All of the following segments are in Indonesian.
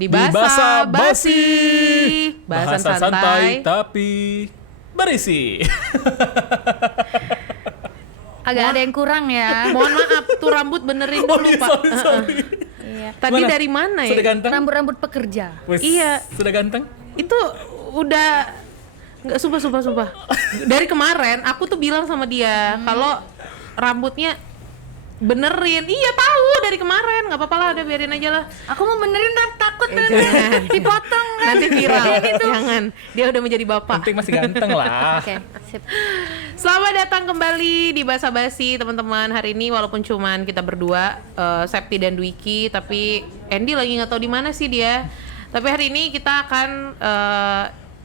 Di Basa Basi. Bahasa santai tapi berisi. Agak ada yang kurang ya. Mohon maaf, tuh rambut benerin dulu Pak. sorry. Iya. Tadi Gimana? dari mana Sudah ya? ganteng? Rambut-rambut pekerja. Wes, Iya. Sudah ganteng? Itu udah nggak sumpah. Dari kemarin aku tuh bilang sama dia kalau rambutnya benerin. Iya tahu dari kemarin, nggak apa-apa lah, udah biarin aja lah. Aku mau benerin tapi takut Jangan. dipotong kan. Nanti viral. Jangan. Dia udah menjadi bapak. Penting masih ganteng lah. Oke, sip. Selamat datang kembali di Basa Basi teman-teman. Hari ini walaupun cuman kita berdua, Septi dan Dwiki, tapi Andy lagi nggak tahu di mana sih dia. Tapi hari ini kita akan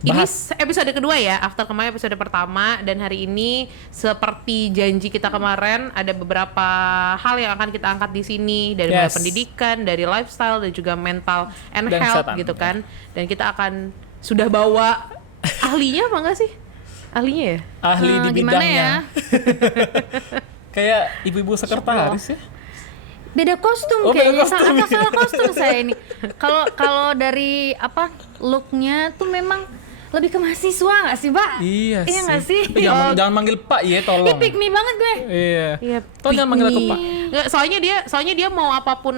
ini episode kedua ya, after kemarin episode pertama, dan hari ini seperti janji kita kemarin ada beberapa hal yang akan kita angkat di sini, dari mulai pendidikan, dari lifestyle dan juga mental and Dan health kesehatan. gitu kan. Dan kita akan sudah bawa ahlinya apa enggak sih? Ahlinya ya? Ahli di Gimana bidangnya. ya? Kayak ibu-ibu sekretaris ya. Beda kostum Oh, beda kayaknya. kostum. Atau salah kostum saya ini. Kalau dari looknya tuh memang lebih ke mahasiswa nggak sih, Mbak? Iya sih. Iya nggak sih? Jangan manggil Pak ya, Ih, tolong. pick me banget gue. Iya. Iya, Tolong jangan manggil aku Pak. Nggak, soalnya dia mau apapun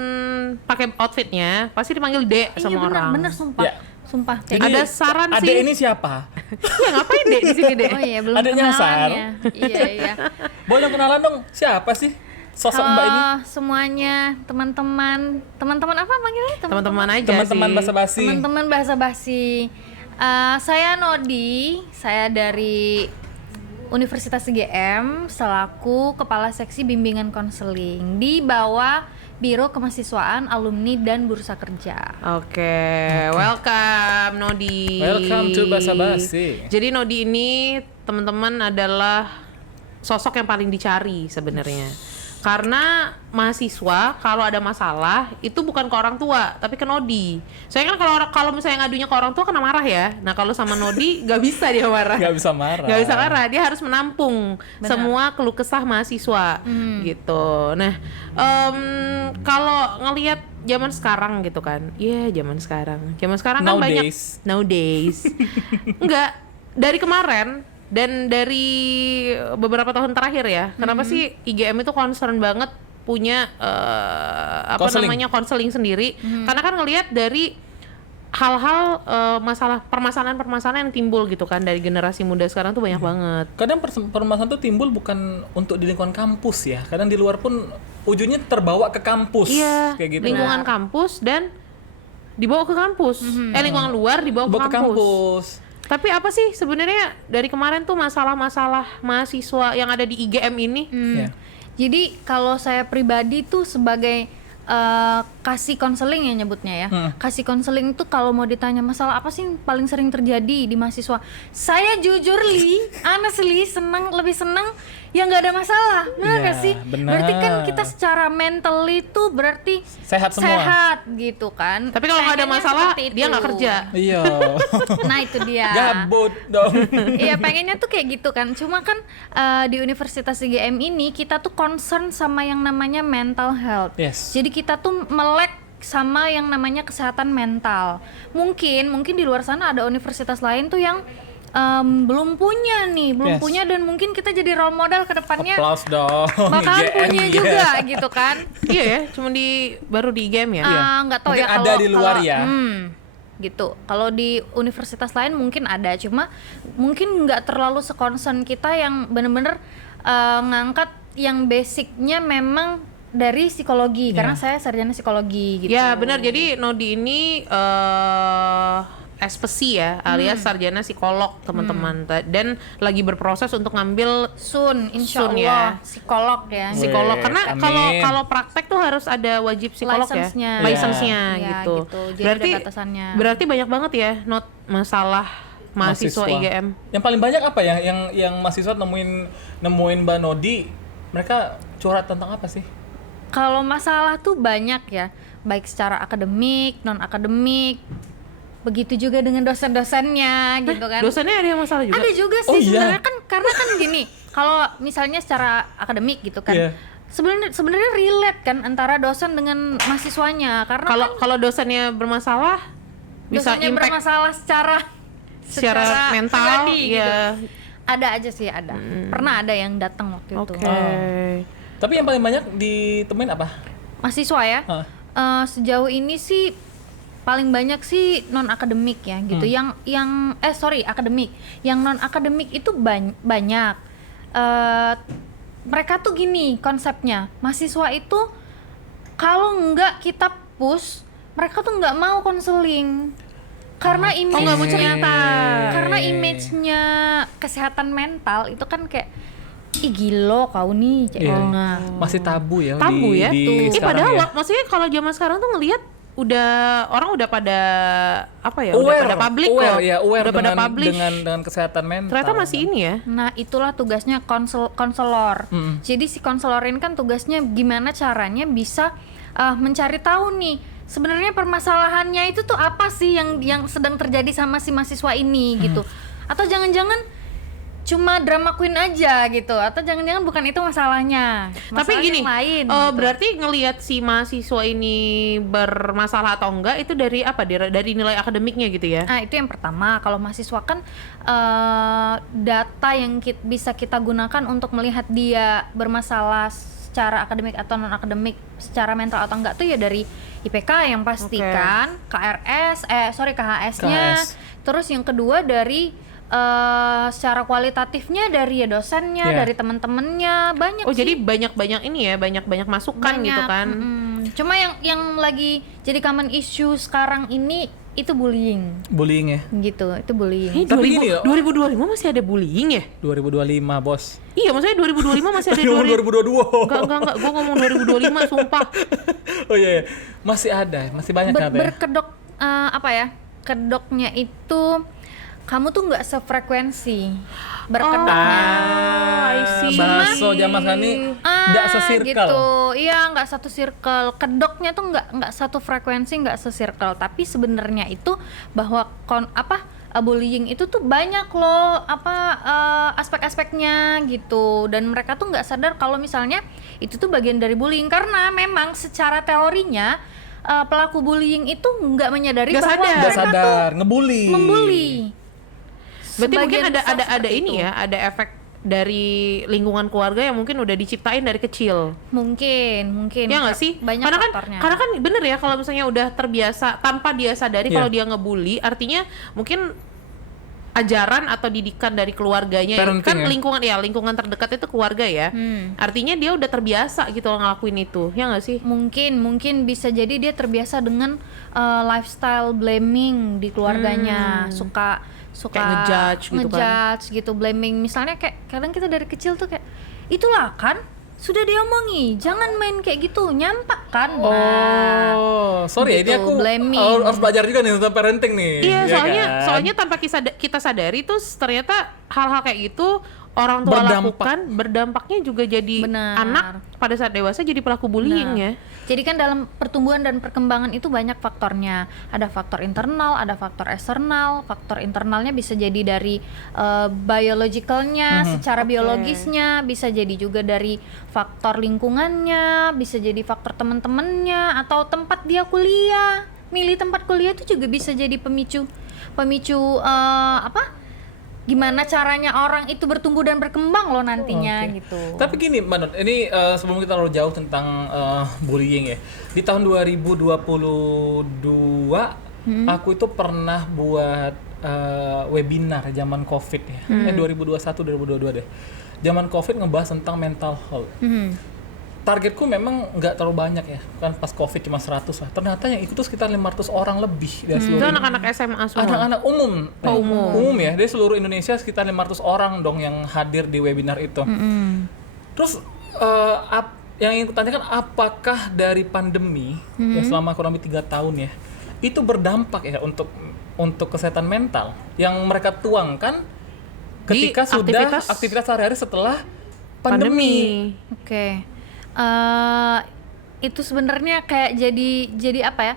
pakai outfitnya pasti dipanggil Dek sama Iya orang. bener sumpah. Ya. Sumpah. Jadi, Ada saran adek sih. ini siapa? Ya ngapain Dek di sini Dek? Oh iya, belum Ada nyasar. kenalan ya. Iya. Boleh kenalan dong, siapa sih sosok Mbak ini? Halo semuanya, teman-teman apa panggilnya? Teman-teman aja Teman-teman sih. basa-basi. Teman-teman bahasa basi. Saya Nodi, saya dari Universitas UGM selaku Kepala Seksi Bimbingan Konseling di bawah Biro Kemahasiswaan, Alumni dan Bursa Kerja. Oke, welcome Nodi. Welcome to Basa Basi. Jadi Nodi ini teman-teman adalah sosok yang paling dicari sebenarnya. Karena mahasiswa kalau ada masalah itu bukan ke orang tua tapi ke Nodi. Soalnya kan kalau misalnya ngadunya ke orang tua kena marah ya. Nah kalau sama Nodi nggak bisa dia marah. Nggak bisa marah. Nggak bisa marah, dia harus menampung semua keluh kesah mahasiswa gitu. Nah kalau ngelihat zaman sekarang gitu kan, zaman sekarang kan banyak nowadays. Enggak, dari kemarin dan dari beberapa tahun terakhir ya, kenapa sih IGM itu concern banget punya konseling sendiri? Karena kan ngelihat dari hal-hal permasalahan yang timbul gitu kan dari generasi muda sekarang tuh banyak banget. Kadang permasalahan itu timbul bukan untuk di lingkungan kampus ya. Kadang di luar pun ujungnya terbawa ke kampus. Iya, Kayak gitu. lingkungan kampus dan dibawa ke kampus. Lingkungan luar dibawa ke kampus. Tapi apa sih sebenarnya dari kemarin tuh masalah-masalah mahasiswa yang ada di IGM ini? Ya. Jadi kalau saya pribadi tuh sebagai kasih konseling ya nyebutnya ya. Kasih konseling itu kalau mau ditanya masalah apa sih yang paling sering terjadi di mahasiswa, saya jujur honestly lebih seneng yang nggak ada masalah. Benar Iya, nggak sih? benar. Berarti kan kita secara mental itu berarti Sehat semua. sehat gitu kan. Tapi kalau nggak ada Pengennya masalah seperti dia itu. nggak kerja. Iya. Nah itu dia. Gabut dong. Iya pengennya tuh kayak gitu kan. Cuma kan di Universitas UGM ini kita tuh concern sama yang namanya mental health. Yes. Jadi kita tuh melek sama yang namanya kesehatan mental. Mungkin di luar sana ada universitas lain tuh yang belum punya Yes. punya dan mungkin kita jadi role model ke depannya Aplaus dong. bakalan IGM, punya iya. juga gitu kan. Iya ya, cuma baru di IGM ya. Nggak tahu Mungkin ya ada di luar ya. Gitu. Kalau di universitas lain mungkin ada, cuma mungkin nggak terlalu sekonsen kita yang bener-bener ngangkat yang basicnya memang dari psikologi, karena saya sarjana psikologi gitu. Ya benar, jadi Nodi ini SPSI ya, alias sarjana psikolog teman-teman, dan lagi berproses untuk ngambil Insya Sun Allah ya. psikolog ya. psikolog. Weh, Karena amin. kalau praktek tuh harus ada wajib psikolog License-nya. ya, license-nya Ya, gitu. Jadi Berarti ada batasannya. berarti banyak banget ya masalah mahasiswa IGM. Yang paling banyak apa ya yang mahasiswa nemuin Mbak Nodi, mereka curhat tentang apa sih? Kalau masalah tuh banyak ya, baik secara akademik, non akademik. Begitu juga dengan dosen-dosennya gitu kan. Dosennya ada yang masalah juga? Ada juga Oh, sih iya. sebenarnya kan, karena kan gini, kalau misalnya secara akademik gitu kan, Iya. sebenarnya relate kan antara dosen dengan mahasiswanya, karena Kalau dosennya bermasalah bisa dosennya impact bermasalah secara mental, pribadi gitu. ya. Ada aja sih, ada. Pernah ada yang datang waktu itu. Oke. Tapi yang paling banyak ditemuin apa? Mahasiswa ya. Hah. Sejauh ini sih paling banyak sih non akademik ya gitu. Akademik. Yang non akademik itu banyak. Mereka tuh gini konsepnya. Mahasiswa itu kalau nggak kita push, mereka tuh nggak mau konseling. Karena nggak mau cerita. Karena image-nya kesehatan mental itu kan kayak ih gilo kau nih Iya. Masih tabu ya. Tabu ya tuh. sekarang Padahal ya. maksudnya kalau zaman sekarang tuh ngelihat orang udah pada apa ya? Udah pada publik kok. Aware Udah pada dengan, publish. dengan kesehatan mental. Ternyata masih ini ya. Nah, itulah tugasnya konselor. Jadi si konselor ini kan tugasnya gimana caranya bisa mencari tahu nih sebenarnya permasalahannya itu tuh apa sih yang sedang terjadi sama si mahasiswa ini gitu. Atau jangan-jangan cuma drama queen aja gitu, atau jangan-jangan bukan itu masalahnya. Tapi Masalahnya gini, yang lain, gitu. berarti ngelihat si mahasiswa ini bermasalah atau enggak itu dari apa? Dari nilai akademiknya gitu ya? Nah, itu yang pertama. Kalau mahasiswa kan data yang bisa kita gunakan untuk melihat dia bermasalah secara akademik atau non akademik, secara mental atau enggak tuh ya dari IPK yang pasti kan, KHS-nya. KHS. Terus yang kedua dari secara kualitatifnya dari ya dosennya, Yeah. dari teman-temannya, banyak Oh, sih. jadi banyak ini ya, banyak masukan gitu kan. Cuma yang lagi jadi common issue sekarang ini itu bullying Bullying ya. gitu, itu bullying. Ini Tapi gini ya, 2025 masih ada bullying ya? 2025 bos. Iya, maksudnya 2025 masih ada Ngomong 2022. Enggak, gua ngomong 2025 sumpah. Oh iya, masih ada, masih banyak ada. Berkedok kedoknya itu kamu tuh nggak sefrekuensi berkedoknya. I see. Bakso zaman sekarang ini nggak sesirkel. Gitu. Iya, nggak satu circle. Kedoknya tuh nggak satu frekuensi, nggak sesirkel. Tapi sebenarnya itu bahwa bullying itu tuh banyak loh aspek-aspeknya gitu. Dan mereka tuh nggak sadar kalau misalnya itu tuh bagian dari bullying, karena memang secara teorinya pelaku bullying itu nggak menyadari Nggak bahwa sadar. Nggak mereka sadar, tuh ngebully. membuli. Berarti mungkin Sebagian besar ada seperti ini itu. ya, ada efek dari lingkungan keluarga yang mungkin udah diciptain dari kecil. Mungkin Ya nggak sih? banyak karena faktornya. kan bener ya, kalau misalnya udah terbiasa tanpa dia sadari Iya. kalau dia ngebully, artinya mungkin ajaran atau didikan dari keluarganya Parenting kan ya? lingkungan terdekat itu keluarga ya. Artinya dia udah terbiasa gitu loh ngelakuin itu. Ya nggak sih? mungkin bisa jadi dia terbiasa dengan lifestyle blaming di keluarganya, suka Kayak ngejudge gitu kan. ngejudge gitu, blaming. Misalnya kayak kadang kita dari kecil tuh kayak itulah kan sudah diomongi jangan main kayak gitu, nyampak kan. Oh, sorry gitu, ya, ini aku blaming. harus belajar juga nih tentang parenting nih. Iya, ya kan? soalnya tanpa kita sadari tuh ternyata hal-hal kayak gitu orang tua Berdampak. lakukan, berdampaknya juga jadi Benar. anak pada saat dewasa jadi pelaku bullying ya. Jadi kan dalam pertumbuhan dan perkembangan itu banyak faktornya. Ada faktor internal, ada faktor eksternal. Faktor internalnya bisa jadi dari biologicalnya, secara biologisnya, bisa jadi juga dari faktor lingkungannya, bisa jadi faktor teman-temannya atau tempat dia kuliah. Milih tempat kuliah itu juga bisa jadi pemicu gimana caranya orang itu bertumbuh dan berkembang loh nantinya Oke. gitu. Tapi gini Mbak Not, ini sebelum kita terlalu jauh tentang bullying ya. Di tahun 2022 aku itu pernah buat webinar zaman Covid ya. 2021 2022 deh. Zaman Covid ngebahas tentang mental health. Targetku memang nggak terlalu banyak ya, kan pas Covid cuma 100 lah. Ternyata yang ikut tuh sekitar 500 orang lebih dari Itu seluruh anak-anak SMA semua. anak-anak umum. Umum. Ya, dari seluruh Indonesia sekitar 500 orang dong yang hadir di webinar itu. Terus yang ingin kutanyakan, apakah dari pandemi ya selama kurang lebih 3 tahun ya, itu berdampak ya untuk kesehatan mental yang mereka tuangkan ketika Di sudah aktivitas sehari-hari setelah pandemi. Oke. Itu sebenarnya kayak jadi apa ya,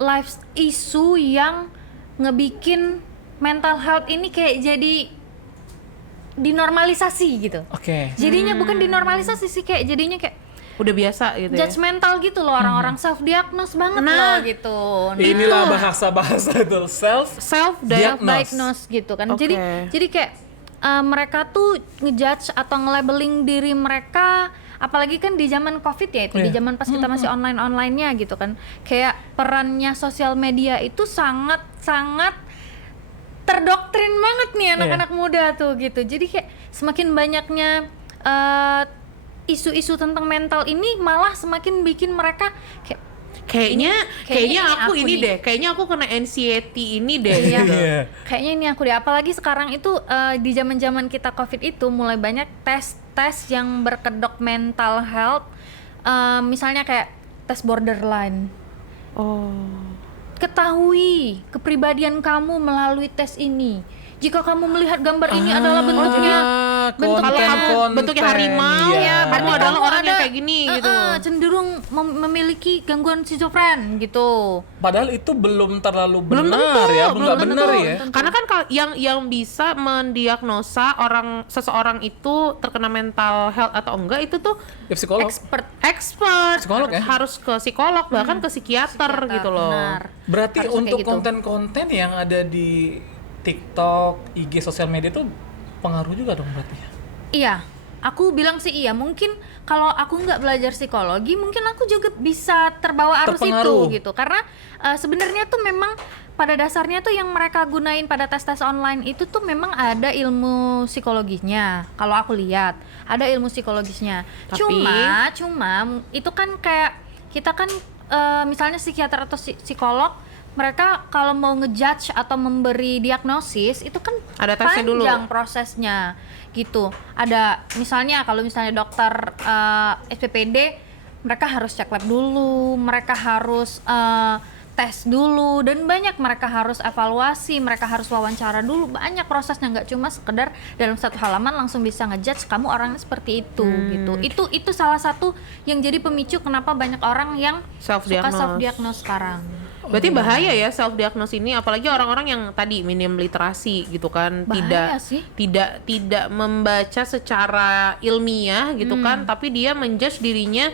life issue yang ngebikin mental health ini kayak jadi dinormalisasi gitu. Oke. Jadinya bukan dinormalisasi sih, kayak jadinya kayak udah biasa gitu ya. judgmental gitu loh, orang-orang self diagnose banget Nah, loh gitu. Inilah bahasa-bahasa itu self Diagnose gitu kan. Oke. Jadi kayak mereka tuh ngejudge atau nge-labeling diri mereka, apalagi kan di zaman Covid ya itu, di zaman pas kita masih online-onlinenya gitu kan. Kayak perannya sosial media itu sangat terdoktrin banget nih anak-anak muda tuh gitu. Jadi kayak semakin banyaknya isu-isu tentang mental ini malah semakin bikin mereka kayak Kayaknya ini aku aku ini nih. deh, kayaknya aku kena anxiety ini deh. Iya. gitu. Iya. Kayaknya ini aku deh, apalagi sekarang itu di zaman-zaman kita Covid itu mulai banyak tes yang berkedok mental health, misalnya kayak tes borderline. Oh. Ketahui kepribadian kamu melalui tes ini. Jika kamu melihat gambar ini adalah bentuknya Kalau kamu bentuknya harimau, iya. kamu berarti adalah kamu orang yang ada, kayak gini gitu. cenderung memiliki gangguan schizofren gitu. Padahal itu belum terlalu Belum benar tentu, ya, belum nggak tentu. benar ya. Karena kan yang bisa mendiagnosa seseorang itu terkena mental health atau enggak itu tuh Ya psikolog. expert Psikolog ya? harus ke psikolog bahkan ke psikiater gitu loh. Benar. Berarti Harusnya untuk kayak gitu. konten-konten yang ada di TikTok, IG, sosial media itu pengaruh juga dong berarti ya? Iya, aku bilang sih iya. Mungkin kalau aku nggak belajar psikologi, mungkin aku juga bisa terbawa arus Terpengaruh. itu gitu. Karena sebenarnya tuh memang pada dasarnya tuh yang mereka gunain pada tes-tes online itu tuh memang ada ilmu psikologisnya. Kalau aku lihat, ada ilmu psikologisnya. Tapi- Cuma itu kan kayak kita kan misalnya psikiater atau psikolog, mereka kalau mau ngejudge atau memberi diagnosis itu kan Ada tesnya dulu. panjang prosesnya gitu. Ada misalnya kalau misalnya dokter SPPD, mereka harus cek lab dulu, mereka harus tes dulu, dan banyak mereka harus evaluasi, mereka harus wawancara dulu, banyak prosesnya, nggak cuma sekedar dalam satu halaman langsung bisa ngejudge kamu orangnya seperti itu gitu. Itu salah satu yang jadi pemicu kenapa banyak orang yang suka Self-diagnose. self-diagnose sekarang. Berarti bahaya ya self diagnose ini, apalagi orang-orang yang tadi minim literasi gitu kan, Bahaya sih. tidak membaca secara ilmiah gitu kan, tapi dia menjudge dirinya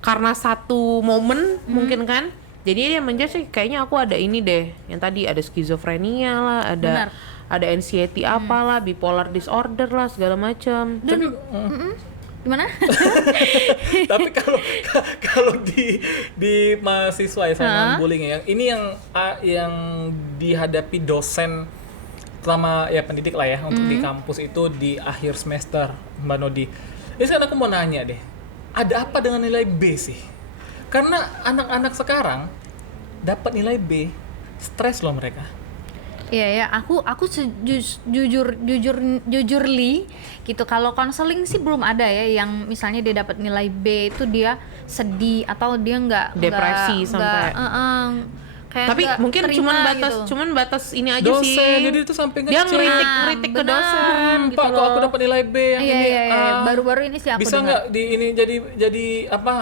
karena satu momen mungkin kan. Jadi dia menjudge kayaknya aku ada ini deh, yang tadi ada skizofrenia lah, Benar. ada anxiety apalah, bipolar disorder lah segala macam. Gimana? Tapi kalau di mahasiswa ya sama bullying ya, ini yang dihadapi dosen selama ya pendidik lah ya untuk di kampus itu di akhir semester, Mbak Nodi. Ini sekarang aku mau nanya deh, ada apa dengan nilai B sih? Karena anak-anak sekarang dapat nilai B, stres loh mereka. Iya ya, aku jujurly gitu. Kalau konseling sih belum ada ya yang misalnya dia dapat nilai B itu dia sedih atau dia Depresi sampai. kayak Tapi nggak mungkin terima cuman batas ini aja Dosen, sih. jadi itu sampai Dia ngecek. ngeritik ke Benar. dosen gitu Pak, kok aku loh. dapat nilai B yang Iya, ini? iya, iya. Baru-baru ini sih aku bisa dengar. nggak di ini jadi apa?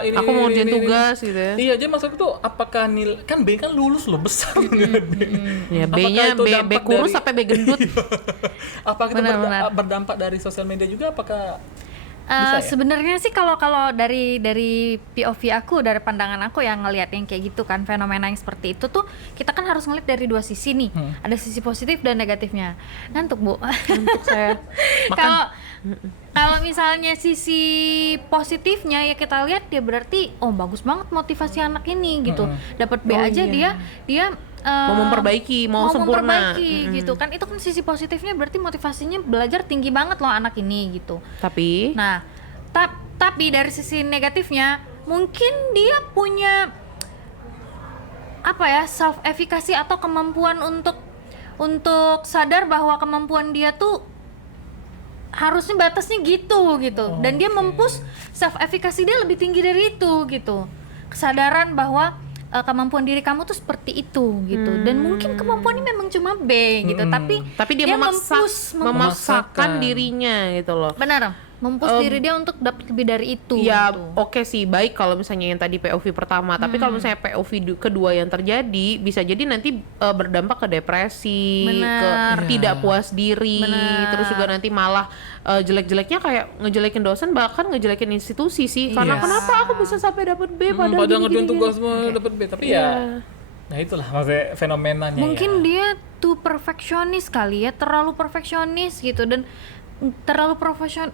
Ini Aku mau ini, ngerjain ini, tugas gitu ya. Iya, jadi maksudku tuh apakah nilai kan B kan lulus loh besar nilai B. Ya Apakah B-nya itu B dampak kurus dari- sampai B gendut. Apakah itu Benar. berdampak dari sosial media juga? Apakah bisa ya? Sebenarnya sih kalau dari POV aku, dari pandangan aku yang ngelihat yang kayak gitu kan, fenomena yang seperti itu tuh kita kan harus ngelihat dari dua sisi nih. Ada sisi positif dan negatifnya. Ngantuk, Bu. Untuk saya Kalau misalnya sisi positifnya ya kita lihat dia berarti bagus banget motivasi anak ini gitu. Dapat B Oh, aja iya. dia mau memperbaiki, mau sempurna. memperbaiki gitu kan. Itu kan sisi positifnya, berarti motivasinya belajar tinggi banget loh anak ini gitu. Tapi Nah, tapi dari sisi negatifnya mungkin dia punya self efficacy atau kemampuan untuk sadar bahwa kemampuan dia tuh harusnya batasnya gitu dan dia mempush self efficacy dia lebih tinggi dari itu gitu. Kesadaran bahwa kemampuan diri kamu tuh seperti itu gitu, dan mungkin kemampuannya memang cuma B gitu, tapi dia mempush memaksakan dirinya gitu loh. benar. mempush diri dia untuk dapat lebih dari itu Ya gitu. oke sih, baik kalau misalnya yang tadi POV pertama, tapi kalau misalnya POV kedua yang terjadi, bisa jadi nanti berdampak ke depresi, Benar. ke tidak puas diri, Benar. terus juga nanti malah jelek-jeleknya kayak ngejelekin dosen, bahkan ngejelekin institusi sih. Karena Iya. kenapa aku bisa sampai dapat B padahal padahal ngerjain gini-gini. tugas semua dapat B, tapi ya nah itulah maksudnya fenomenanya Mungkin ya. dia tuh perfeksionis kali ya, terlalu perfeksionis gitu, dan terlalu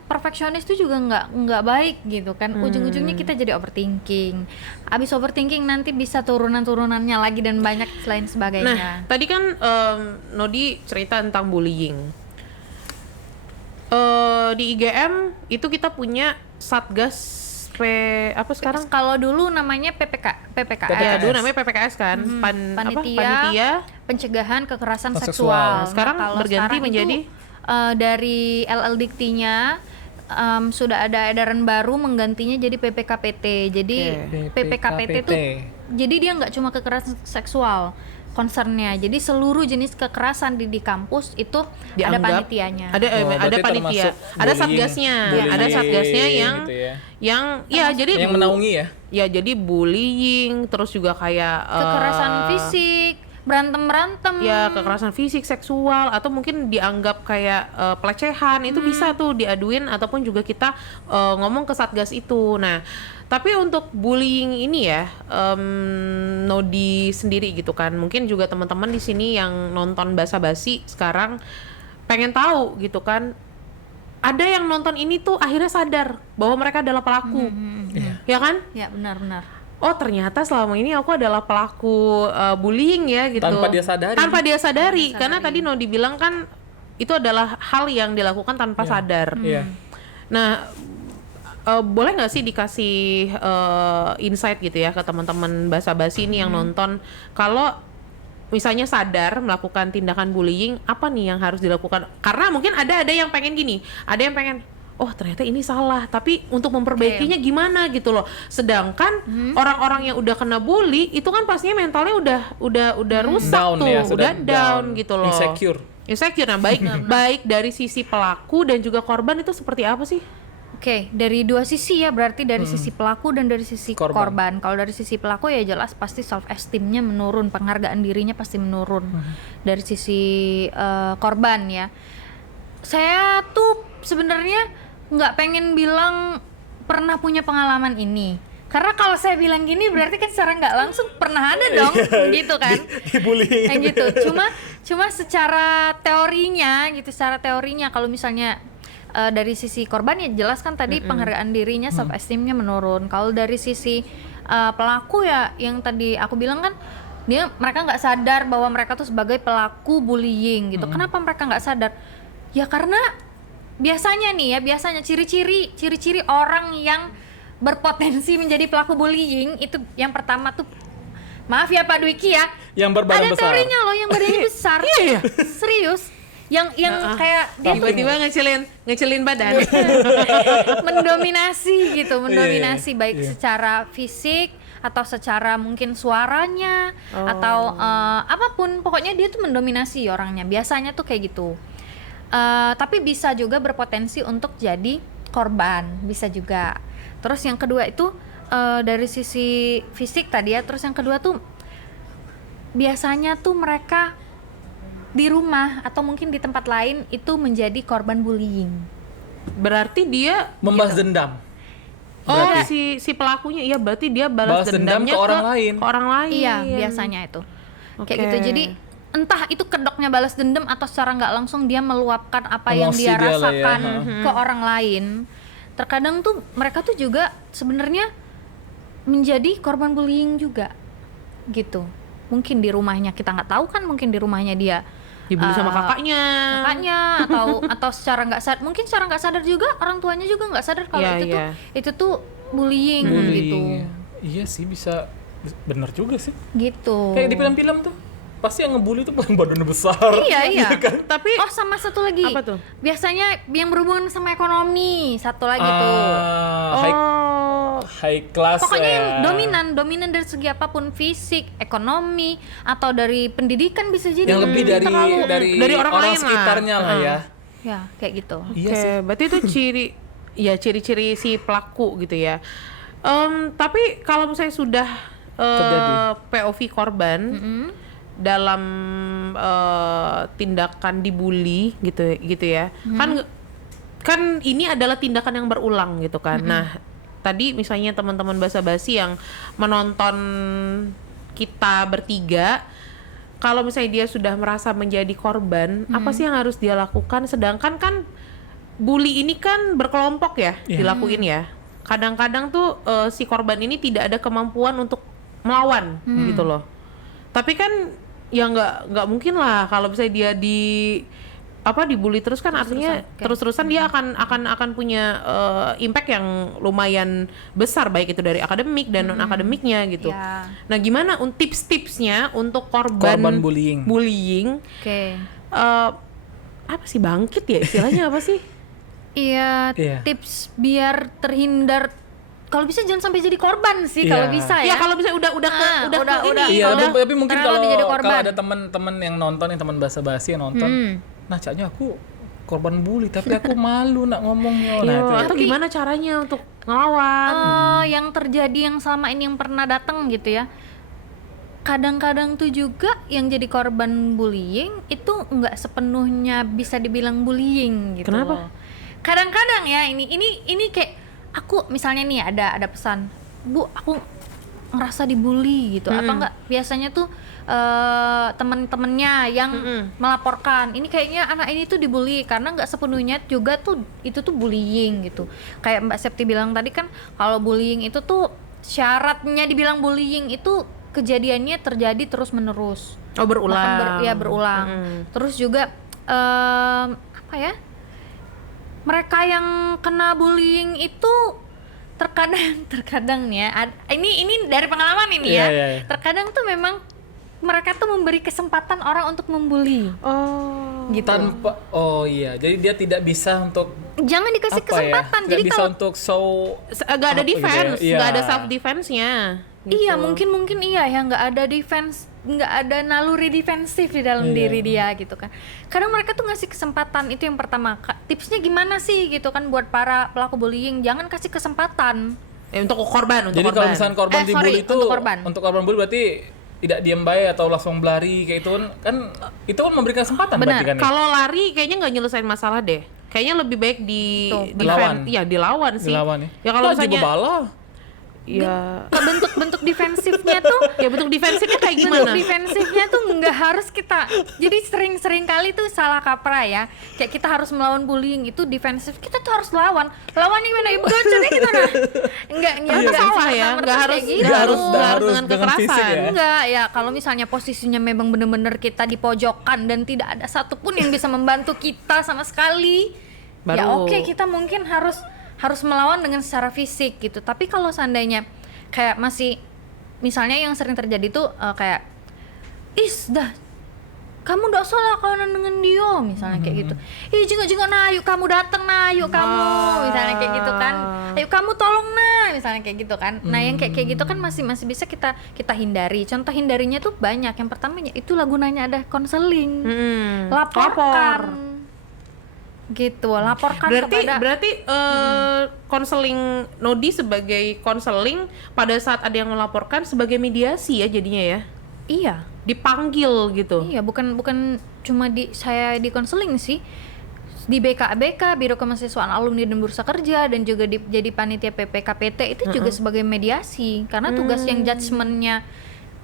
perfeksionis itu juga nggak baik gitu kan. Ujung-ujungnya kita jadi overthinking. Abis overthinking nanti bisa turunan-turunannya lagi dan banyak lain Nah, sebagainya. tadi kan Nodi cerita tentang bullying. Di IGM itu kita punya Satgas apa sekarang? Kalau dulu namanya PPKS. Ya, dulu namanya PPKS kan, panitia. Pencegahan kekerasan Seksual. seksual. Sekarang kalau berganti sekarang menjadi? itu, dari LLDikti-nya sudah ada edaran baru menggantinya jadi PPKPT. Jadi PPKPT itu jadi dia nggak cuma kekerasan seksual concernnya, jadi seluruh jenis kekerasan di kampus itu ada Dianggap panitianya. ada berarti panitia, termasuk ada bullying, satgasnya, bullying ada satgasnya yang gitu ya. ya jadi Yang menaungi ya. Ya jadi bullying, terus juga kayak Kekerasan fisik, berantem ya kekerasan fisik, seksual, atau mungkin dianggap kayak pelecehan, itu bisa tuh diaduin, ataupun juga kita ngomong ke satgas itu. Nah, tapi untuk bullying ini ya, Nodi sendiri gitu kan, mungkin juga teman-teman di sini yang nonton Basa-Basi sekarang pengen tahu gitu kan, ada yang nonton ini tuh akhirnya sadar bahwa mereka adalah pelaku, ya kan? Ya, benar-benar. Oh ternyata selama ini aku adalah pelaku bullying ya gitu. Tanpa dia sadari. Tanpa dia sadari. Karena tadi Nodi bilang kan itu adalah hal yang dilakukan tanpa sadar. Iya. Nah, boleh nggak sih dikasih insight gitu ya ke teman-teman Basa-Basi ini yang nonton, kalau misalnya sadar melakukan tindakan bullying, apa nih yang harus dilakukan? Karena mungkin ada yang pengen gini, ada yang pengen, oh ternyata ini salah, tapi untuk memperbaikinya gimana gitu loh. Sedangkan orang-orang yang udah kena bully itu kan pastinya mentalnya udah rusak Down tuh, ya, udah down gitu loh. Insecure. Nah, baik dari sisi pelaku dan juga korban itu seperti apa sih? Oke, dari dua sisi ya, berarti dari sisi pelaku dan dari sisi Korban. korban. Kalau dari sisi pelaku ya jelas pasti self esteemnya menurun, penghargaan dirinya pasti menurun. Dari sisi korban ya, saya tuh sebenarnya nggak pengen bilang pernah punya pengalaman ini, karena kalau saya bilang gini berarti kan secara nggak langsung pernah ada dong, gitu kan? Dibullying. Kayak gitu. Cuma secara teorinya gitu, secara teorinya kalau misalnya dari sisi korban ya jelas kan tadi penghargaan dirinya, self esteemnya menurun. Kalau dari sisi pelaku ya yang tadi aku bilang kan, mereka nggak sadar bahwa mereka tuh sebagai pelaku bullying gitu. Kenapa mereka nggak sadar? Ya karena biasanya ciri-ciri orang yang berpotensi menjadi pelaku bullying itu yang pertama tuh, maaf ya Pak Dwiki ya, Yang berbadan ada besar. teorinya loh yang badannya besar. Iya. Serius. Yang kayak dia tuh Tiba-tiba ngecilin badan. mendominasi baik secara fisik atau secara mungkin suaranya atau apapun, pokoknya dia tuh mendominasi orangnya. Biasanya tuh kayak gitu. Tapi bisa juga berpotensi untuk jadi korban, bisa juga. Terus yang kedua itu dari sisi fisik tadi ya. Terus yang kedua tuh biasanya tuh mereka di rumah atau mungkin di tempat lain itu menjadi korban bullying. Berarti dia Membalas dendam. si pelakunya, iya berarti dia balas Balas dendam dendamnya ke orang lain. Ke orang lain. Iya, biasanya itu. Kayak Oke. gitu. Jadi entah itu kedoknya balas dendam atau secara nggak langsung dia meluapkan apa yang Emosi dia dia lah ya. rasakan ke orang lain. Terkadang tuh mereka tuh juga sebenarnya menjadi korban bullying juga. Gitu. Mungkin di rumahnya kita nggak tahu kan, mungkin di rumahnya dia Dibully sama kakaknya. atau secara nggak sadar, mungkin secara nggak sadar juga orang tuanya juga nggak sadar kalau Iya, itu tuh bullying gitu. Iya sih, bisa bener juga sih. Gitu. Kayak di film-film tuh pasti yang ngebully tuh badannya besar. Iya. Tapi Sama satu lagi. apa tuh? Biasanya yang berhubungan sama ekonomi, satu lagi tuh. High class. Pokoknya yang dominan dari segi apapun, fisik, ekonomi, atau dari pendidikan bisa jadi. yang lebih dari Dari orang lain lah. sekitarnya lah ya. Ya, kayak gitu. Iya Oke, sih. berarti itu ciri ya ciri-ciri si pelaku gitu ya. Tapi kalau misalnya sudah Terjadi. POV korban dalam tindakan dibully gitu ya, kan ini adalah tindakan yang berulang gitu kan. Nah, tadi misalnya teman-teman basa-basi yang menonton kita bertiga, kalau misalnya dia sudah merasa menjadi korban, apa sih yang harus dia lakukan? Sedangkan kan bully ini kan berkelompok ya, dilakuin ya. Kadang-kadang tuh si korban ini tidak ada kemampuan untuk melawan gitu loh. Tapi kan ya nggak mungkin lah kalau misalnya dia dibully terus kan artinya terus-terusan dia akan punya impact yang lumayan besar, baik itu dari akademik dan non akademiknya gitu. Ya. Nah, gimana tips-tipsnya untuk korban bullying? Oke. Apa sih, bangkit ya istilahnya apa sih? Iya, tips biar terhindar, kalau bisa jangan sampai jadi korban sih, kalau bisa ya. Ya kalau misalnya udah ini. Iya, tapi mungkin kalau korban. ada teman-teman yang nonton, yang teman basa-basi yang nonton, nah caknya aku korban bully tapi aku malu nak ngomongnya. Nah, itu. Atau gimana caranya untuk ngelawan? Yang terjadi yang selama ini yang pernah datang gitu ya. Kadang-kadang tuh juga yang jadi korban bullying itu nggak sepenuhnya bisa dibilang bullying gitu. Kenapa? Loh. Kadang-kadang ya ini kayak aku misalnya nih ada pesan, Bu, aku ngerasa dibully gitu. Apa enggak biasanya tuh teman-temannya yang melaporkan, ini kayaknya anak ini tuh dibully, karena nggak sepenuhnya juga tuh itu tuh bullying gitu. Kayak Mbak Septi bilang tadi kan, kalau bullying itu tuh syaratnya dibilang bullying itu kejadiannya terjadi terus menerus. Oh, berulang. Bahkan berulang. Terus juga apa ya? Mereka yang kena bullying itu terkadang ya, ini dari pengalaman ini ya. Terkadang tuh memang mereka tuh memberi kesempatan orang untuk membuli. Oh, gitu. Tanpa jadi dia tidak bisa untuk jangan dikasih kesempatan. Tidak Jadi bisa kalau untuk show nggak ada defense, gitu ya. nggak ada self defense-nya. Gitu. Iya, mungkin iya ya, nggak ada defense, nggak ada naluri defensif di dalam diri dia gitu kan. Kadang mereka tuh ngasih kesempatan, itu yang pertama. Tipsnya gimana sih gitu kan buat para pelaku bullying, jangan kasih kesempatan. Untuk korban. Jadi kalau misalnya korban dibully itu, untuk korban bully berarti tidak diam baik atau langsung berlari kayak itu kan itu kan memberikan kesempatan. Benar. Berarti kan. Kalau lari kayaknya nggak nyelesain masalah deh. Kayaknya lebih baik dilawan. Iya, dilawan sih. Dilawan ya. Ya kalau misalnya ya bentuk defensifnya tuh ya bentuk defensifnya kayak gimana? Bentuk defensifnya tuh nggak harus kita, jadi sering kali tuh salah kaprah ya, kayak kita harus melawan bullying itu defensif, kita tuh harus lawannya gimana, ibu gacornya gimana? Enggak salah ya, nggak harus dengan kekerasan ya? Enggak ya, kalau misalnya posisinya memang benar-benar kita di pojokan dan tidak ada satupun yang bisa membantu kita sama sekali, ya oke, kita mungkin harus melawan dengan secara fisik gitu. Tapi kalau seandainya kayak masih, misalnya yang sering terjadi tuh kayak kamu ndak salah kawanan dengan dia misalnya kayak gitu. Jengok nah, yuk kamu datang nah, yuk kamu misalnya kayak gitu kan. Ayo kamu tolong nah, misalnya kayak gitu kan. Nah, yang kayak gitu kan masih bisa kita hindari. Contoh hindarinya tuh banyak. Yang pertamanya itulah gunanya ada konseling. Laporkan. Gitu, laporkan berarti konseling Nodi sebagai konseling pada saat ada yang melaporkan sebagai mediasi ya jadinya ya. Iya, dipanggil gitu. Iya, bukan cuma saya di konseling sih, di BKBK, Biro Kemahasiswaan Alumni dan Bursa Kerja, dan juga jadi panitia PPKPT itu juga sebagai mediasi, karena tugas yang judgementnya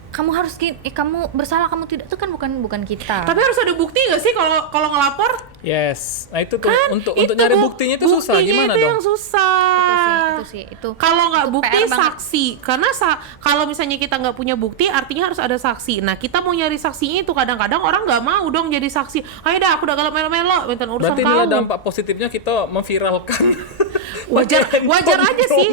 kamu harus kamu bersalah, kamu tidak, itu kan bukan kita. Tapi harus ada bukti nggak sih kalau ngelapor? Yes, nah itu tuh kan, untuk nyari buktinya itu susah, gimana itu dong? Yang susah. Itu. Kalau nggak bukti saksi, karena kalau misalnya kita nggak punya bukti, artinya harus ada saksi. Nah, kita mau nyari saksinya itu kadang-kadang orang nggak mau dong jadi saksi. Ayo dah, aku udah galak melo-melo, minta urusan berarti kamu. Berarti dampak positifnya kita memviralkan. wajar aja sih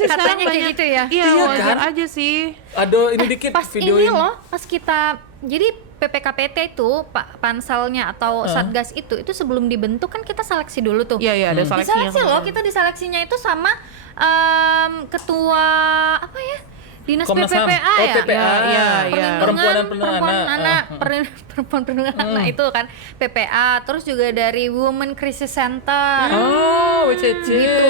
sekarang katanya kayak gitu ya. Iya, wajar kan? Aja sih. Ada ini dikit pas video ini loh, pas kita jadi PPKPT itu panselnya atau satgas itu sebelum dibentuk kan kita seleksi dulu tuh. Iya, ada seleksinya. Diseleksi loh, kita diseleksinya itu sama ketua apa ya? Dinas Komnas HAM. PPPA Oh, ya? PPA. Iya. Perempuan dan perlindungan anak. Perempuan perlindungan anak itu kan PPA, terus juga dari Women Crisis Center. Oh, WCC. Gitu.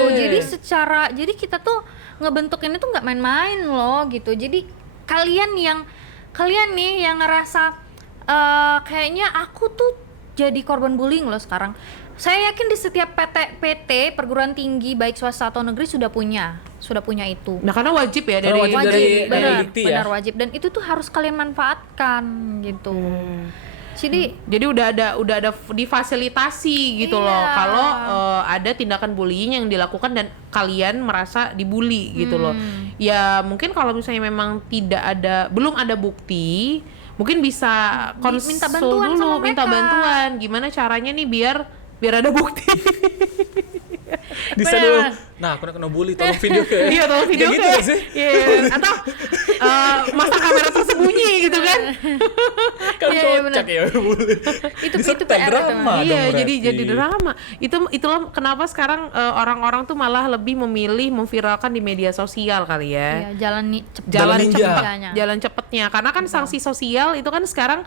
Jadi kita tuh ngebentuk ini tuh nggak main-main loh gitu. Jadi kalian nih yang ngerasa kayaknya aku tuh jadi korban bullying loh sekarang. Saya yakin di setiap PT perguruan tinggi baik swasta atau negeri sudah punya itu. Nah, karena wajib ya dari Wajib dari benar, dikti ya? benar wajib, dan itu tuh harus kalian manfaatkan gitu. Jadi udah ada difasilitasi gitu Iya. loh kalau ada tindakan bullying yang dilakukan dan kalian merasa dibully gitu loh. Ya mungkin kalau misalnya memang belum ada bukti, mungkin bisa konsul minta bantuan dulu, sama minta mereka. bantuan gimana caranya nih biar ada bukti. Bisa dulu. Nah, aku kena bully, tolong video ke. Iya, tolong video Kayak gitu ke. nggak sih? Iya. Atau masa kamera tersembunyi gitu kan. Kan Iya, iya, kocak ya bully. Itu Disetel PR drama itu. dong Iya, berarti. jadi drama. Itulah kenapa sekarang orang-orang tuh malah lebih memilih memviralkan di media sosial kali ya. Iya, jalan Jalan ninja. Jalan cepetnya, karena kan sanksi sosial itu kan sekarang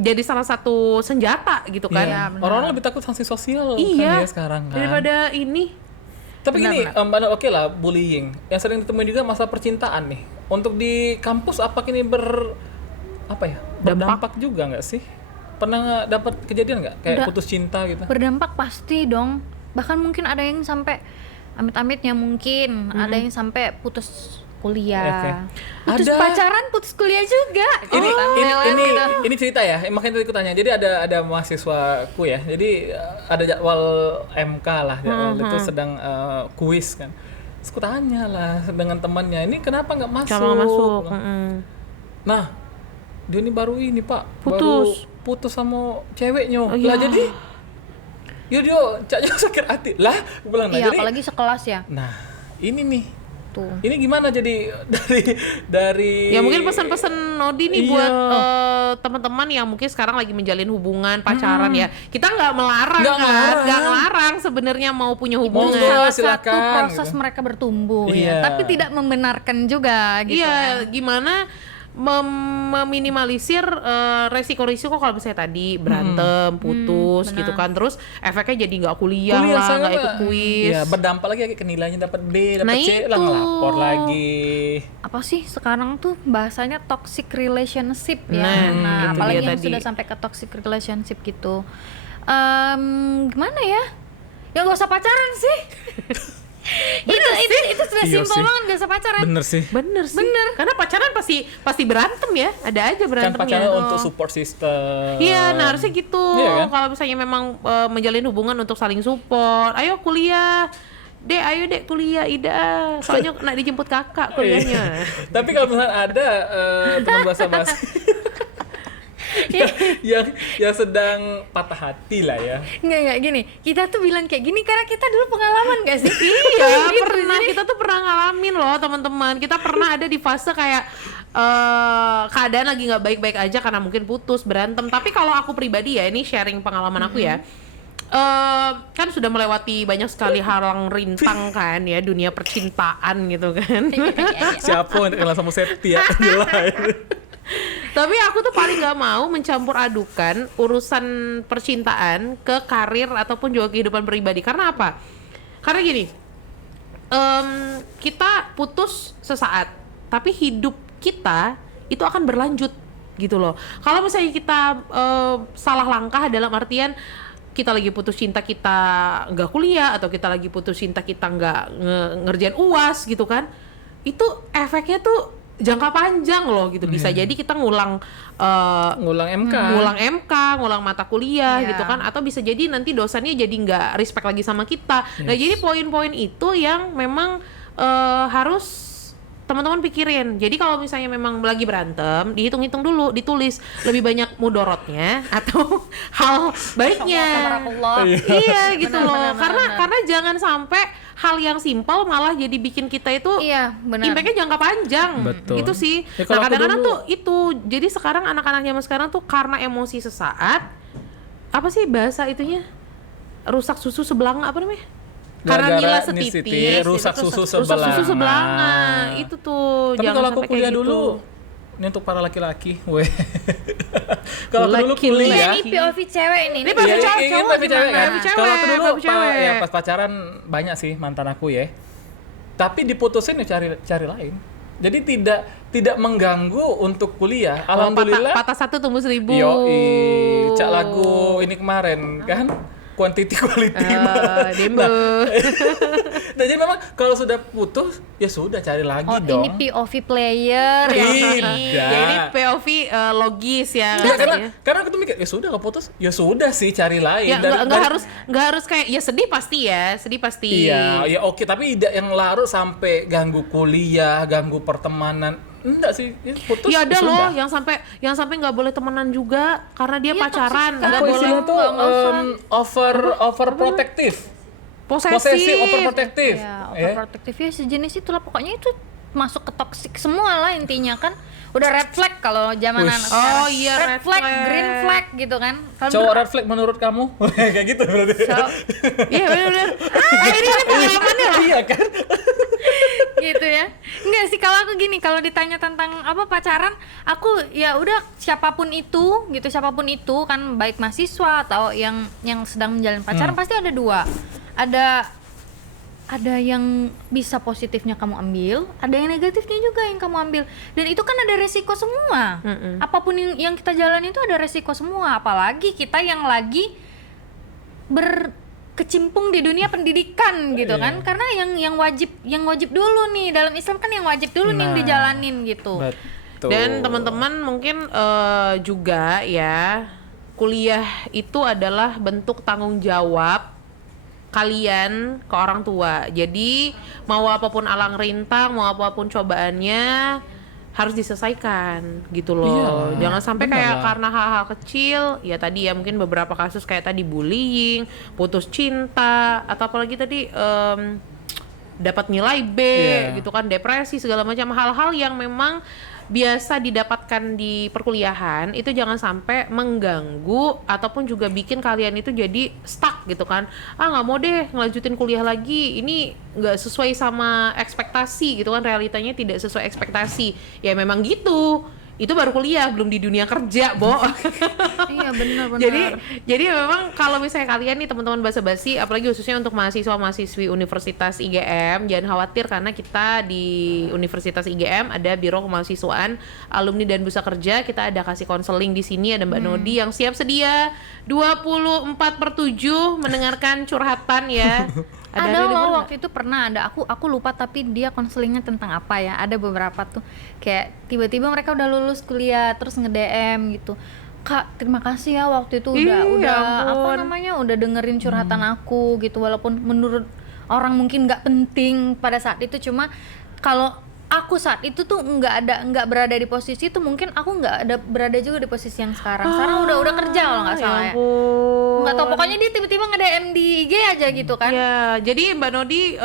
jadi salah satu senjata gitu kan. Iya. benar. Orang-orang lebih takut sanksi sosial Iya, kan ya sekarang kan. daripada ini. Tapi gini, oke lah bullying. Yang sering ditemui juga masalah percintaan nih. Untuk di kampus apakah ini berdampak juga nggak sih? Pernah nggak dapat kejadian nggak kayak Udah. putus cinta gitu? Berdampak pasti dong. Bahkan mungkin ada yang sampai amit-amitnya mungkin ada yang sampai putus kuliah. Putus Ada. pacaran, putus kuliah juga. Ini cerita ya. Makanya tadi aku tanya. Jadi ada mahasiswaku ya. Jadi ada jadwal MK lah. Jadwal itu sedang kuis kan. Terus aku tanya lah dengan temannya, ini kenapa nggak masuk? Sama masuk. Nah, dia ini baru ini Pak, Putus. baru putus sama ceweknya. Oh, Lah iya. jadi, ya dia caknya sakit hati. Lah, aku bilang nah Iya, jadi. apalagi sekelas ya. Nah, ini nih. Tuh. Ini gimana jadi dari Ya mungkin pesan-pesan Nodi nih Iya. buat teman-teman yang mungkin sekarang lagi menjalin hubungan pacaran ya. Kita nggak melarang Nggak kan, melarang. nggak ngelarang sebenarnya mau punya Itu hubungan. Monggo, salah silakan, satu proses gitu. mereka bertumbuh Iya. ya, tapi tidak membenarkan juga gitu. Iya, gimana meminimalisir resiko-risiko kalau misalnya tadi berantem, putus gitu kan. Terus efeknya jadi nggak kuliah lah, saya nggak mah- ikut kuis. Iya, berdampak lagi ke nilainya dapat B, dapat Nah, C, lah itu. ngelapor lagi. Apa sih sekarang tuh bahasanya toxic relationship ya. Nah, itu apalagi dia yang tadi. sudah sampai ke toxic relationship gitu. Gimana ya? Ya nggak usah pacaran sih. itu sudah Iya simpel sih. banget, nggak usah pacaran. Bener sih. Bener sih. Karena pacaran pasti berantem ya, ada aja Kan berantemnya. pacaran untuk support system. Iya, nah harusnya gitu. Iya kan? Kalau misalnya memang menjalin hubungan untuk saling support, ayo kuliah. Ayo dek kuliah, Ida. Soalnya nak dijemput kakak kuliahnya. Tapi kalau misalnya ada teman basa-basi yang sedang patah hati lah ya. Nggak gini. Kita tuh bilang kayak gini karena kita dulu pengalaman nggak sih? Iya, Gitu, pernah. jadi- Kita tuh pernah ngalamin loh teman-teman. Kita pernah ada di fase kayak keadaan lagi nggak baik-baik aja karena mungkin putus, berantem. Tapi kalau aku pribadi ya, ini sharing pengalaman aku ya. Kan sudah melewati banyak sekali halang rintang kan ya, dunia percintaan gitu kan. Siapa yang kenal sama Septi ya? Jelas. Tapi aku tuh paling gak mau mencampur adukan urusan percintaan ke karir ataupun juga kehidupan pribadi. Karena apa? Karena gini, kita putus sesaat, tapi hidup kita itu akan berlanjut gitu loh. Kalau misalnya kita salah langkah dalam artian kita lagi putus cinta, kita nggak kuliah, atau kita lagi putus cinta, kita nggak ngerjain UAS gitu kan, itu efeknya tuh jangka panjang loh gitu. Bisa jadi kita ngulang Ngulang MK. ngulang mata kuliah Iya. gitu kan, atau bisa jadi nanti dosennya jadi nggak respect lagi sama kita. Nah, jadi poin-poin itu yang memang harus teman-teman pikirin. Jadi kalau misalnya memang lagi berantem, dihitung-hitung dulu, ditulis lebih banyak mudorotnya atau hal baiknya. Tabarakallah. Iya gitu loh. Benar. Karena jangan sampai hal yang simpel malah jadi bikin kita itu Iya, benar. impactnya jangka panjang. Betul. Itu sih. Ya, kalau Nah, aku kadang-kadang dulu- tuh itu. Jadi sekarang anak-anak zaman sekarang tuh karena emosi sesaat, apa sih bahasa itunya? Rusak susu sebelanga, apa namanya? Karena Gara-gara nila nih setitis, rusak itu susu rusak susu sebelanga. sebelanga. Itu tuh. Tapi jangan kalau aku sampai kayak kuliah gitu. dulu, ini untuk para laki-laki, weh. Kalau aku dulu Laki-laki. kuliah, Ini POV cewek ini. Ini POV iya, cowok, ini cowok POV cewek gimana? kan. POV cewek, Kalau aku dulu POV cewek. ya pas pacaran banyak sih mantan aku ya. Tapi diputusin ya cari lain. Jadi tidak mengganggu untuk kuliah. Alhamdulillah. Patah satu tumbuh 1000. Cak lagu ini kemarin kan quantity quality Dembo. Nah, jadi memang kalau sudah putus ya sudah cari lagi Oh, dong. ini POV player yang ini. Tidak. Jadi POV logis ya. Enggak, katanya. karena aku tuh mikir ya sudah kalau putus ya sudah sih cari lain. Ya nggak harus kayak ya sedih pasti ya, sedih pasti. Iya, ya oke, tapi tidak yang larut sampai ganggu kuliah, ganggu pertemanan. Enggak sih, ya putus. Ya ada sudah. loh yang sampai nggak boleh temenan juga karena dia Iya, pacaran, toxic, nggak kan? Apa boleh istilahnya tuh nggak usah. overprotective. posesif. Overprotective. Ya, Ya. overprotective ya sejenis itulah pokoknya itu masuk ke toxic semua lah intinya kan. Udah red flag kalau zaman Wush. anak sekarang. Oh iya, red red flag, flag. green flag gitu kan. Kalau Cowok ber- red flag menurut kamu? Kayak gitu berarti. Iya benar-benar. Ini pengalamannya lah. Iya kan? gitu ya. Enggak sih kalau aku gini, kalau ditanya tentang apa pacaran, aku ya udah siapapun itu gitu, siapapun itu kan baik mahasiswa atau yang sedang menjalin pacaran pasti ada dua. Ada yang bisa positifnya kamu ambil, ada yang negatifnya juga yang kamu ambil. Dan itu kan ada resiko semua. Apapun yang kita jalani itu ada resiko semua, apalagi kita yang lagi berkecimpung di dunia pendidikan gitu kan. Karena yang wajib dulu nih dalam Islam kan yang wajib dulu nih yang Nah, dijalanin gitu. Betul. Dan teman-teman mungkin juga ya, kuliah itu adalah bentuk tanggung jawab kalian ke orang tua. Jadi mau apapun alang rintang, mau apapun cobaannya harus diselesaikan gitu loh. Iya, Jangan sampai bener kayak lah. karena hal-hal kecil, ya tadi ya mungkin beberapa kasus kayak tadi bullying, putus cinta, atau apalagi tadi dapat nilai B Iya. gitu kan, depresi segala macam hal-hal yang memang biasa didapatkan di perkuliahan itu jangan sampai mengganggu ataupun juga bikin kalian itu jadi stuck gitu kan. Nggak mau deh ngelanjutin kuliah lagi, ini nggak sesuai sama ekspektasi gitu kan, realitanya tidak sesuai ekspektasi. Ya memang gitu, itu baru kuliah, belum di dunia kerja, Bo. Iya benar-benar. Jadi memang kalau misalnya kalian nih teman-teman basa-basi, apalagi khususnya untuk mahasiswa-mahasiswi Universitas IGM, jangan khawatir karena kita di Universitas IGM ada Biro Kemahasiswaan Alumni dan Busa Kerja. Kita ada kasih konseling di sini, ada Mbak Nodi yang siap sedia 24/7 mendengarkan curhatan ya. Ada yang loh denger nggak? waktu itu pernah ada aku lupa tapi dia konselingnya tentang apa ya, ada beberapa tuh kayak tiba-tiba mereka udah lulus kuliah terus nge-DM gitu, Kak terima kasih ya waktu itu Ih, udah apa ampun. namanya udah dengerin curhatan aku gitu, walaupun menurut orang mungkin nggak penting pada saat itu, cuma kalau aku saat itu tuh nggak berada di posisi itu, mungkin aku nggak ada berada juga di posisi yang sekarang udah kerja kalau nggak salah ya. Nggak tahu, pokoknya dia tiba-tiba nge-DM di IG aja gitu kan. Ya, jadi Mbak Nodi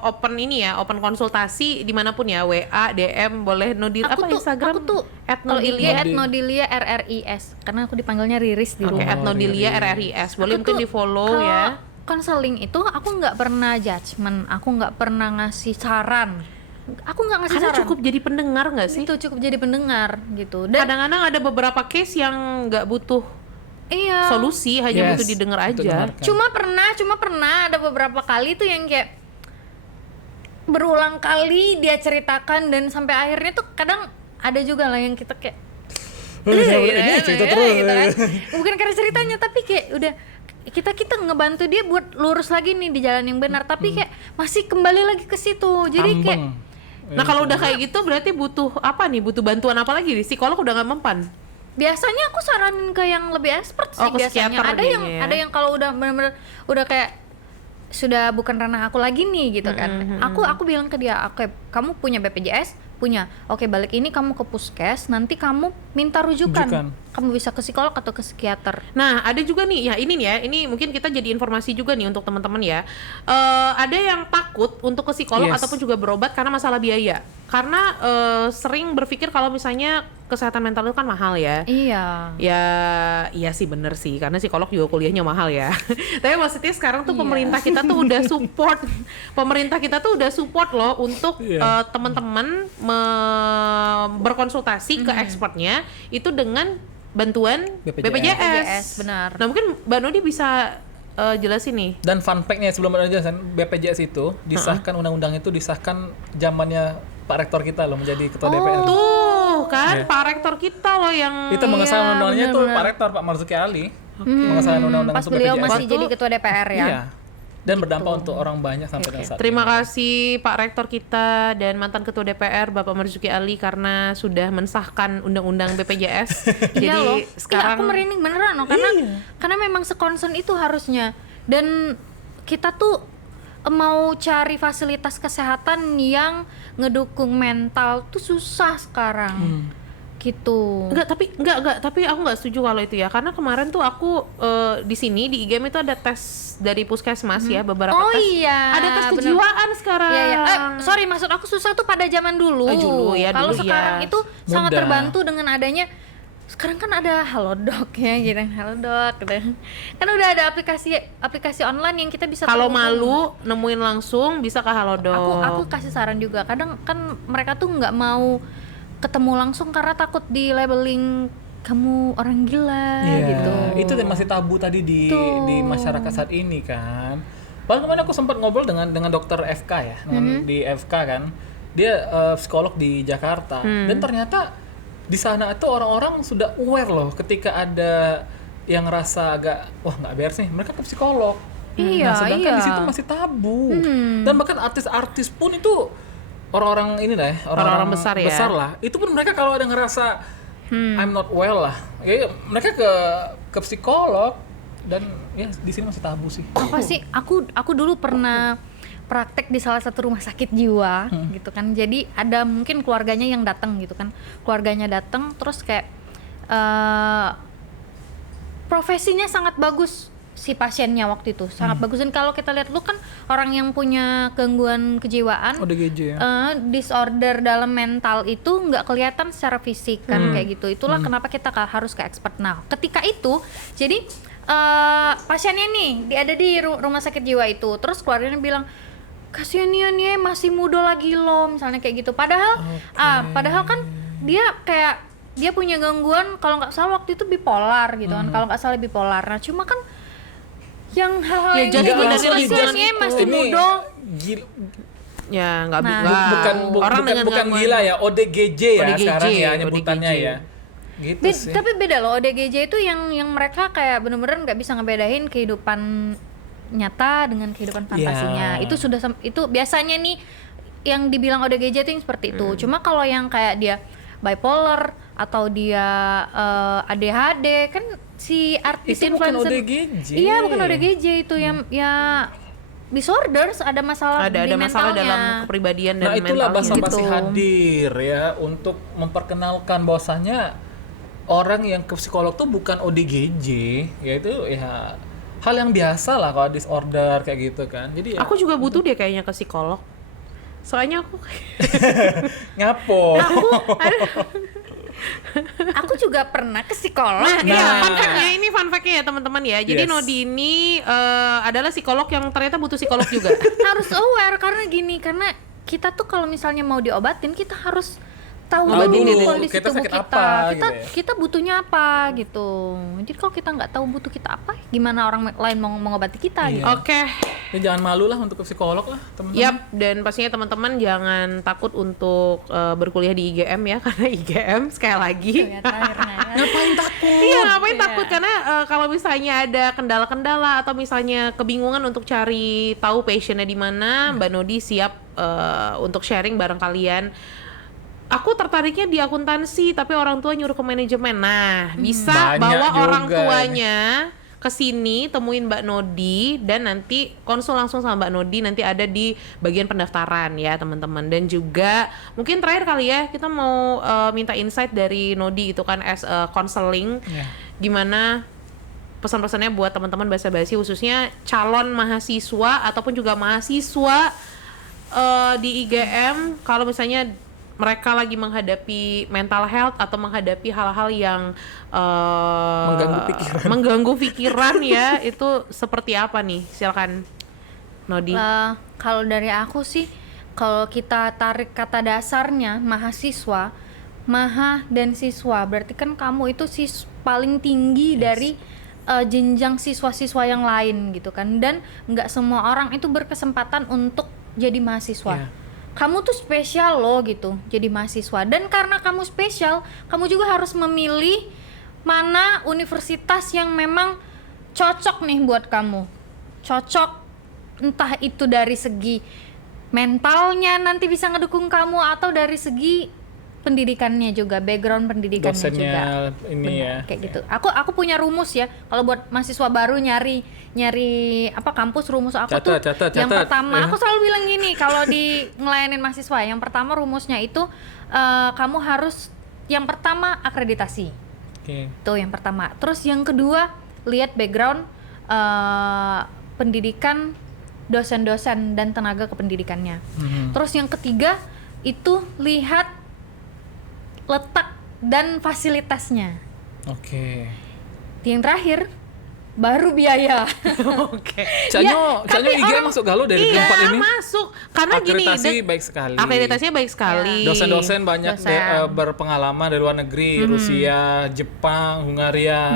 open ini ya, open konsultasi dimanapun ya, WA, DM, boleh Nodi apa Instagram? Aku tuh kalau Ilya @nodilia RRIS, karena aku dipanggilnya Riris di Oke, rumah. @nodilia RRIS. Boleh Aku mungkin tuh di follow kalau ya. konseling itu aku nggak pernah judgement, aku nggak pernah ngasih saran, aku nggak ngasih Karena saran. cukup jadi pendengar nggak sih? Itu cukup jadi pendengar gitu. Dan Kadang-kadang ada beberapa case yang nggak butuh iya. solusi, hanya butuh didengar untuk aja. dengarkan. Cuma pernah ada beberapa kali tuh yang kayak berulang kali dia ceritakan dan sampai akhirnya tuh kadang ada juga lah yang kita kayak Ini cerita terus. gitu kan. Bukan karena ceritanya tapi kayak udah kita ngebantu dia buat lurus lagi nih di jalan yang benar, tapi kayak masih kembali lagi ke situ. Jadi kayak Ambeng. Nah kalau udah kayak gitu berarti butuh apa nih? Butuh bantuan apa lagi nih? Psikolog udah nggak mempan. biasanya aku saranin ke yang lebih expert sih Oh, ke biasanya. psikiater kayaknya ya. Ada yang kalau udah benar-benar udah kayak sudah bukan ranah aku lagi nih gitu kan. Aku bilang ke dia, "Oke, kamu punya BPJS? Punya. Oke, balik ini kamu ke puskes, nanti kamu minta rujukan. Rujukan. Kamu bisa ke psikolog atau ke psikiater." Nah, ada juga nih, ya ini nih ya, ini mungkin kita jadi informasi juga nih untuk teman-teman ya. Ada yang takut untuk ke psikolog Yes. ataupun juga berobat karena masalah biaya. Karena sering berpikir kalau misalnya kesehatan mental itu kan mahal ya. Iya. Ya, iya sih bener sih, karena psikolog juga kuliahnya mahal ya. Tapi maksudnya sekarang tuh pemerintah kita tuh udah support, loh untuk teman-teman berkonsultasi ke expertnya itu dengan bantuan BPJS. Benar. Nah mungkin Mbak Nodi bisa jelasin nih. Dan fun fact-nya sebelum ada jelasan, BPJS itu disahkan undang-undang itu disahkan zamannya Pak Rektor kita loh menjadi ketua DPR. Tuh kan Pak Rektor kita loh yang Itu mengesahkan undang-undangnya tuh Pak Rektor Pak Marzuki Ali. Mengesahkan undang-undang Pas untuk beliau BPJS. masih jadi ketua DPR ya. Iya. Dan berdampak untuk orang banyak sampai dengan saat Terima ini. kasih Pak Rektor kita dan mantan Ketua DPR Bapak Marzuki Ali karena sudah mensahkan undang-undang BPJS. Jadi Iya loh. sekarang aku merinding beneran loh karena memang sekonsen itu harusnya. Dan kita tuh mau cari fasilitas kesehatan yang ngedukung mental tuh susah sekarang. Gitu. enggak, tapi aku nggak setuju kalau itu ya. Karena kemarin tuh aku di sini di IGM itu ada tes dari puskesmas ya, beberapa Oh tes. iya, Ada tes bener. kejiwaan sekarang. Iya, iya. Sorry, maksud aku susah tuh pada zaman dulu. Dulu ya, Kalau dulu sekarang ya. itu sangat Mudah. terbantu dengan adanya. Sekarang kan ada Halodoc ya, gitu. Halodoc gitu. Kan udah ada aplikasi online yang kita bisa Kalau terhubung. malu nemuin langsung bisa ke Halodoc. Aku kasih saran juga. Kadang kan mereka tuh nggak mau ketemu langsung karena takut di labeling kamu orang gila gitu. Itu masih tabu tadi di masyarakat saat ini kan. Bahkan kemarin aku sempat ngobrol dengan dokter FK ya, di FK kan. Dia psikolog di Jakarta dan ternyata di sana itu orang-orang sudah aware loh ketika ada yang rasa agak wah nggak beres nih, mereka ke psikolog. Iya, Nah, sedangkan iya. di situ masih tabu. Dan bahkan artis-artis pun itu orang-orang ini lah ya, Orang-orang besar ya. lah. Itu pun mereka kalau ada ngerasa I'm not well lah, ya mereka ke psikolog dan ya di sini masih tabu sih. Apa sih? Aku dulu pernah praktek di salah satu rumah sakit jiwa gitu kan. Jadi ada mungkin keluarganya yang datang gitu kan. Keluarganya datang terus kayak profesinya sangat bagus si pasiennya waktu itu. Sangat bagus, dan kalau kita lihat lu kan orang yang punya gangguan kejiwaan, ODGJ ya. disorder dalam mental itu nggak kelihatan secara fisik kan kayak gitu. Itulah kenapa kita harus ke expert. Nah, ketika itu jadi pasiennya nih ada di rumah sakit jiwa itu, terus keluarganya bilang kasihan nih masih muda lagi loh, misalnya kayak gitu. Padahal kan dia punya gangguan, kalau nggak salah waktu itu bipolar gitu kan, kalau nggak salah bipolar. Nah cuma kan yang hal-hal Ya, yang jadi kayak dari gitu liburan pasiennya itu. masih Ini muda. Ya nggak Nah. Bukan gila ya, ODGJ ya ODGJ, sekarang ya nyebutannya ODGJ. ya. Gitu sih. Tapi beda loh, ODGJ itu yang mereka kayak bener-bener nggak bisa ngebedain kehidupan nyata dengan kehidupan fantasinya. Ya. Itu biasanya nih yang dibilang ODGJ itu yang seperti itu. Cuma kalau yang kayak dia bipolar atau dia ADHD kan si artis Itu bukan influencer. ODGJ. Iya, bukan ODGJ itu yang ya disorders, ada masalah ada di masalah mentalnya. dalam kepribadian dan Nah itulah mentalnya. basa-basi Gitu. hadir ya untuk memperkenalkan bahwasanya orang yang ke psikolog tuh bukan ODGJ, yaitu ya hal yang biasa lah kalau disorder kayak gitu kan. Jadi ya Aku juga butuh dia kayaknya ke psikolog. Soalnya aku ngapo. Aku juga pernah ke psikolog. iya, fun fact-nya ya teman-teman ya. Jadi Yes. Nodi ini adalah psikolog yang ternyata butuh psikolog juga. Harus aware karena kita tuh kalau misalnya mau diobatin kita harus tahu Tahu dulu dulu kondisi kita tubuh sakit kita. apa, gitu ya. Kita butuhnya apa gitu. Jadi kalau kita nggak tahu butuh kita apa, gimana orang lain mau mengobati kita Iya. gitu. Oke. Ya, jangan malu lah untuk ke psikolog lah teman-teman. Yap, dan pastinya teman-teman jangan takut untuk berkuliah di IGM ya, karena IGM sekali lagi. Ngapain takut? Iya, ngapain takut, karena kalau misalnya ada kendala-kendala atau misalnya kebingungan untuk cari tahu passionnya di mana, Mbak Nodi siap untuk sharing bareng kalian. Aku tertariknya di akuntansi, tapi orang tua nyuruh ke manajemen. Nah, bisa Banyak bawa juga orang ini. tuanya ke sini, temuin Mbak Nodi, dan nanti konsul langsung sama Mbak Nodi, nanti ada di bagian pendaftaran ya teman-teman. Dan juga mungkin terakhir kali ya, kita mau minta insight dari Nodi itu kan as a counseling, gimana pesan-pesannya buat teman-teman basa-basi, khususnya calon mahasiswa ataupun juga mahasiswa di IGM, kalau misalnya mereka lagi menghadapi mental health atau menghadapi hal-hal yang mengganggu pikiran ya, itu seperti apa nih? Silakan Nodi. Kalau dari aku sih, kalau kita tarik kata dasarnya mahasiswa, maha dan siswa, berarti kan kamu itu paling tinggi dari jenjang siswa-siswa yang lain gitu kan, dan nggak semua orang itu berkesempatan untuk jadi mahasiswa. Kamu tuh spesial loh gitu jadi mahasiswa, dan karena kamu spesial, kamu juga harus memilih mana universitas yang memang cocok nih buat kamu. Cocok entah itu dari segi mentalnya nanti bisa ngedukung kamu, atau dari segi pendidikannya juga, background pendidikannya dosennya juga. ini. Bener, ya kayak gitu. Aku punya rumus ya kalau buat mahasiswa baru nyari apa kampus, rumus aku catat. yang pertama aku selalu bilang gini kalau di ngelayanin mahasiswa, yang pertama rumusnya itu kamu harus yang pertama akreditasi. Tuh yang pertama. Terus yang kedua lihat background pendidikan dosen-dosen dan tenaga kependidikannya. Terus yang ketiga itu lihat letak dan fasilitasnya. Yang terakhir baru biaya. Canyo IGM masuk galau dari tempat ini. Masuk. Karena akreditasi baik sekali. Akreditasinya baik sekali. Dosen-dosen banyak berpengalaman dari luar negeri, Rusia, Jepang, Hungaria,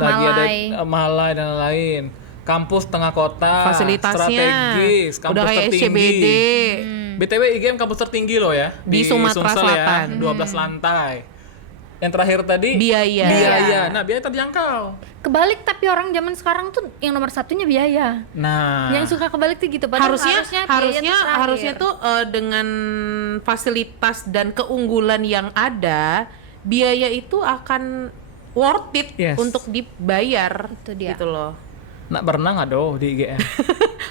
lagi ada Malai dan lain-lain. Kampus tengah kota, fasilitasnya strategis, kampus udah kayak tertinggi. SCBD. BTW IGM kampus tertinggi loh ya di Sumatera Sumsel Selatan. Ya, 12 lantai. Yang terakhir tadi biaya. Nah, biaya terjangkau. Kebalik, tapi orang zaman sekarang tuh yang nomor satunya biaya. Nah, yang suka kebalik tuh gitu. Padahal harusnya tuh dengan fasilitas dan keunggulan yang ada, biaya itu akan worth it untuk dibayar. Itu dia. Gitu loh. Nak berenang aduh di IGM.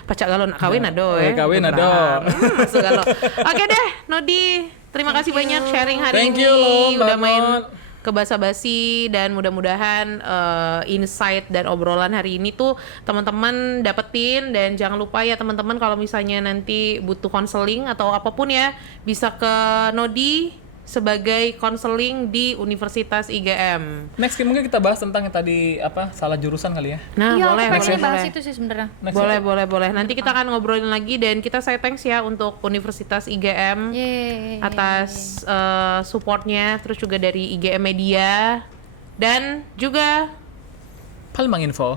Pacak galau nak kawin aduh ya. Kawin aduh. Masuk galau. Oke deh, Nodi, terima kasih banyak sharing hari ini. Udah main ke basa-basi, dan mudah-mudahan insight dan obrolan hari ini tuh teman-teman dapetin. Dan jangan lupa ya teman-teman, kalau misalnya nanti butuh konseling atau apapun ya, bisa ke Nodi sebagai konseling di Universitas IGM. Next mungkin kita bahas tentang yang tadi salah jurusan kali ya. Nah, boleh bahas itu sih sebenarnya. Boleh. Nanti kita akan ngobrolin lagi, dan kita say thanks ya untuk Universitas IGM atas supportnya, terus juga dari IGM Media dan juga Palembang Info.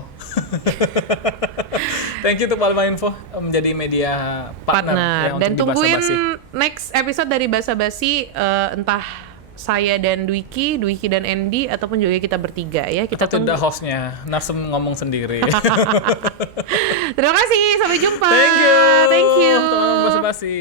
Thank you to Palembang Info menjadi media partner ya, dan tungguin Basa-Basi. Next episode dari Basa-Basi, entah saya dan Dwiki dan Andy, ataupun juga kita bertiga ya. Kita tunggu. Tidak hostnya, Narsum ngomong sendiri. Terima kasih, sampai jumpa. Thank you. Thank you. Teman-teman Basa-Basi.